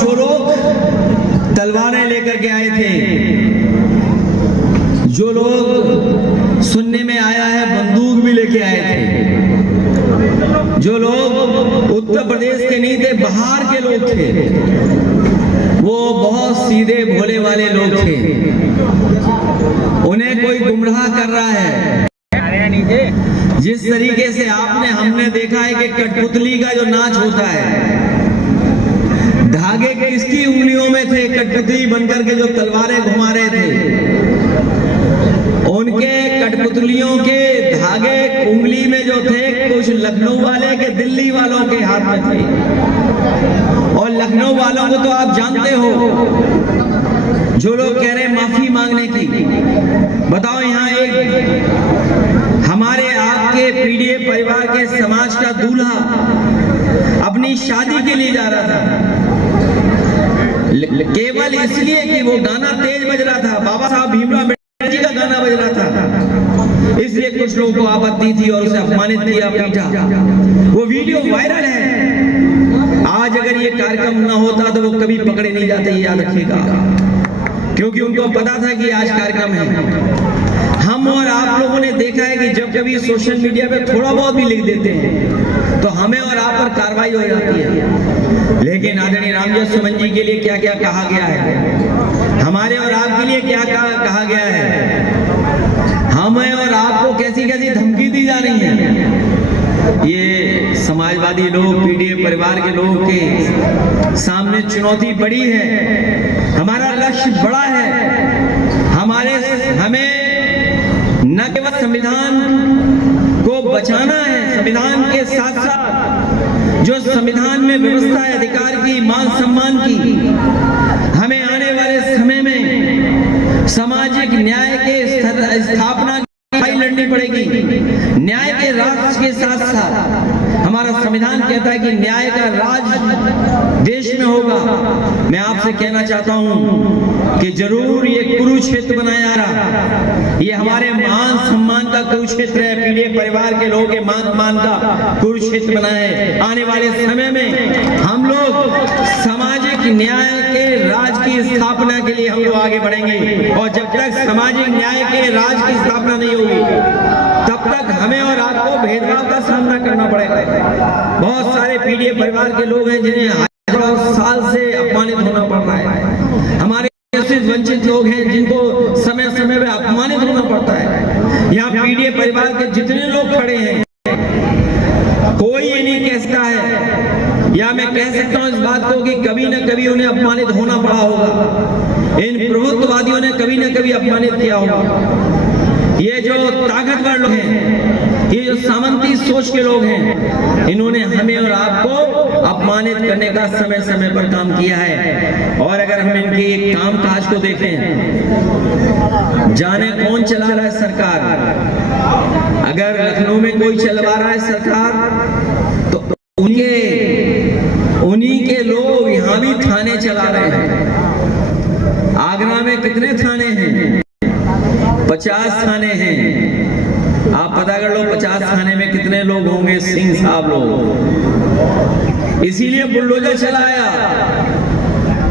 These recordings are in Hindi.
जो लोग तलवारें लेकर के आए थे, जो लोग सुनने में आया है बंदूक भी लेके आए थे, जो लोग उत्तर प्रदेश के नहीं थे बाहर के लोग थे, वो बहुत सीधे भोले वाले लोग थे। उन्हें कोई गुमराह कर रहा है। जिस तरीके से हमने देखा है कि कठपुतली का जो नाच होता है, धागे किसकी उंगलियों में थे? कठपुतली बनकर के जो तलवारें घुमा रहे थे, उनके कठपुतलियों के धागे उंगली में जो थे, कुछ लखनऊ वाले के दिल्ली वालों के हाथ में थे। और लखनऊ वालों को तो आप जानते हो, जो लोग कह रहे हैं माफी मांगने की। बताओ, यहाँ एक हमारे आपके पीडीए परिवार के समाज का दूल्हा अपनी शादी के लिए जा रहा था, केवल इसलिए कि वो गाना तेज बज रहा था, बाबा साहब भीमराव अम्बेडकर जी का गाना बज रहा था, इसलिए कुछ लोगों को आपत्ति थी और उसे अपमानित किया, पीटा। वो वीडियो वायरल है। आज अगर ये कार्यक्रम ना होता तो वो कभी पकड़े नहीं जाते, याद रखिएगा, क्योंकि उनको पता था कि आज कार्यक्रम है। हम और आप लोगों ने देखा है कि जब कभी सोशल मीडिया पे थोड़ा बहुत भी लिख देते हैं तो हमें और आप पर कार्रवाई हो जाती है। लेकिन आदरणीय रामजोत सुमन जी के लिए क्या क्या कहा गया है, हमारे और आपके लिए क्या कहा गया है, हमें और आपको कैसी कैसी धमकी दी जा रही है। ये समाजवादी लोग, पीडीए परिवार के लोगों के सामने चुनौती बड़ी है। हमारा लक्ष्य बड़ा है। हमें न केवल संविधान को बचाना है, संविधान के साथ साथ जो संविधान में व्यवस्था है अधिकार की, मान सम्मान की, हमें आने वाले समय में सामाजिक न्याय के स्थापना की लड़ाई लड़नी पड़ेगी। न्याय के राज के साथ साथ हमारा संविधान कहता है कि न्याय का राज देश में होगा। मैं आपसे कहना चाहता हूं कि जरूर ये कुरुक्षेत्र बनाया जा रहा, ये हमारे मान सम्मान का कुरुक्षेत्र है, पीडीए परिवार के लोगों के मान सम्मान का कुरुक्षेत्र बना है। आने वाले समय में हम लोग सामाजिक न्याय के राज की स्थापना के लिए हम लोग आगे बढ़ेंगे, और जब तक सामाजिक न्याय के राज की स्थापना नहीं होगी तब तक हमें और आपको भेदभाव का सामना करना पड़ेगा। बहुत सारे पीडीए परिवार के लोग हैं जिन्हें हजारों साल से अपमानित होना पड़ रहा है। हमारे वंचित लोग हैं जिनको समय समय पे अपमानित होना पड़ता है। यहाँ पीडीए परिवार के जितने लोग खड़े हैं, कोई ये नहीं कहता है, या मैं कह सकता हूँ इस बात को कि कभी न कभी उन्हें अपमानित होना पड़ा होगा। इन प्रभुत्ववादियों ने कभी न कभी अपमानित किया होगा। ये जो ताकतवर लोग हैं, ये जो सामंती सोच के लोग हैं, इन्होंने हमें और आपको अपमानित करने का समय समय पर काम किया है। और अगर हम इनके एक काम काज को देखें, जाने कौन चला रहा है सरकार। अगर लखनऊ में कोई चलवा रहा है सरकार तो उन्हीं के लोग यहाँ भी थाने चला रहे हैं। आगरा में कितने थाने हैं? 50 थाने हैं। आप पता कर लो 50 थाने में कितने लोग होंगे, सिंह साहब लोग। इसीलिए बुलडोजर चलाया,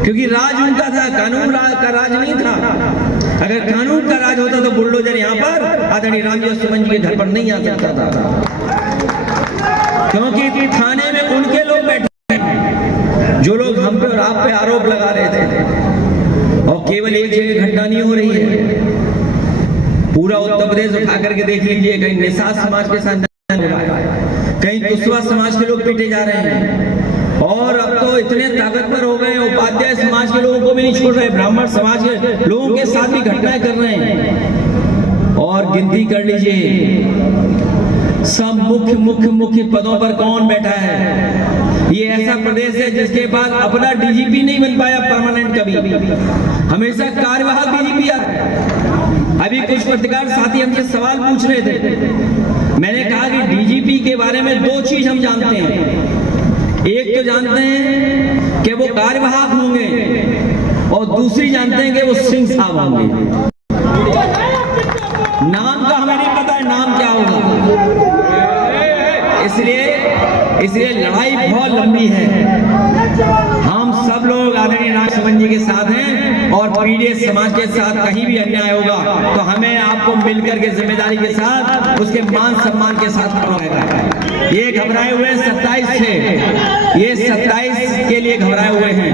क्योंकि राज उनका था, कानून का राज नहीं था। अगर कानून का राज होता तो बुलडोजर यहाँ पर आदरणीय रामजोत सुमन जी के घर पर नहीं आ सकता था, क्योंकि थाने में उनके लोग बैठे हैं जो लोग हम पे और आप पे आरोप लगा रहे थे। और केवल एक जगह घटना नहीं हो रही है, पूरा उत्तर प्रदेश उठा करके देख लीजिए। कहीं निषाद समाज के साथ कहीं कुशवाहा समाज के लोग पीटे जा रहे हैं, और अब तो इतने ताकतवर हो गए, उपाध्याय समाज के लोगों को भी नहीं छोड़ रहे, ब्राह्मण समाज के लोगों के साथ भी घटनाएं कर रहे हैं। और गिनती कर लीजिए, सब मुख्य पदों पर कौन बैठा है। ये ऐसा प्रदेश है जिसके पास अपना डीजीपी नहीं बन पाया परमानेंट, कभी हमेशा कार्यवाहक डीजीपी आता है। अभी कुछ पत्रकार साथी हमसे सवाल पूछ रहे थे, मैंने कहा कि डीजीपी के बारे में 2 चीज हम जानते हैं। एक तो जानते हैं कि वो कार्यवाहक होंगे, और दूसरी जानते हैं कि वो सिंह साहब होंगे। नाम तो हमें नहीं पता है नाम क्या होगा, इसलिए लड़ाई बहुत लंबी है। हम सब लोग आदरणीय नागसमन जी के साथ हैं और पीड़ित समाज के साथ कहीं भी अन्याय होगा तो हमें आपको मिलकर के जिम्मेदारी के साथ उसके मान सम्मान के साथ खड़ा रहेगा। ये घबराए हुए 27 थे, ये 27 के लिए घबराए हुए हैं,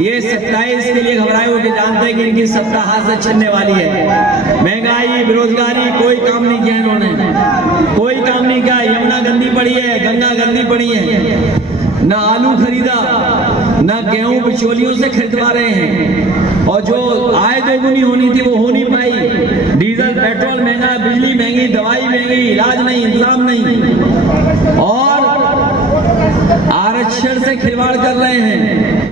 ये 27 के लिए घबराए हुए कि जानते हैं कि इनकी सत्ता हाथ से छिनने वाली है। महंगाई, बेरोजगारी, कोई काम नहीं किया इन्होंने, कोई काम नहीं किया। यमुना गंदी पड़ी है, गंगा गंदी पड़ी है, ना आलू खरीदा, ना गेहूं बिचौलियों से खरीदवा रहे हैं, और जो आय दोगुनी होनी थी वो हो नहीं पाई। डीजल पेट्रोल महंगा, बिजली महंगी, दवाई महंगी, इलाज नहीं, इंतजाम नहीं, और आरक्षण से खिलवाड़ कर रहे हैं।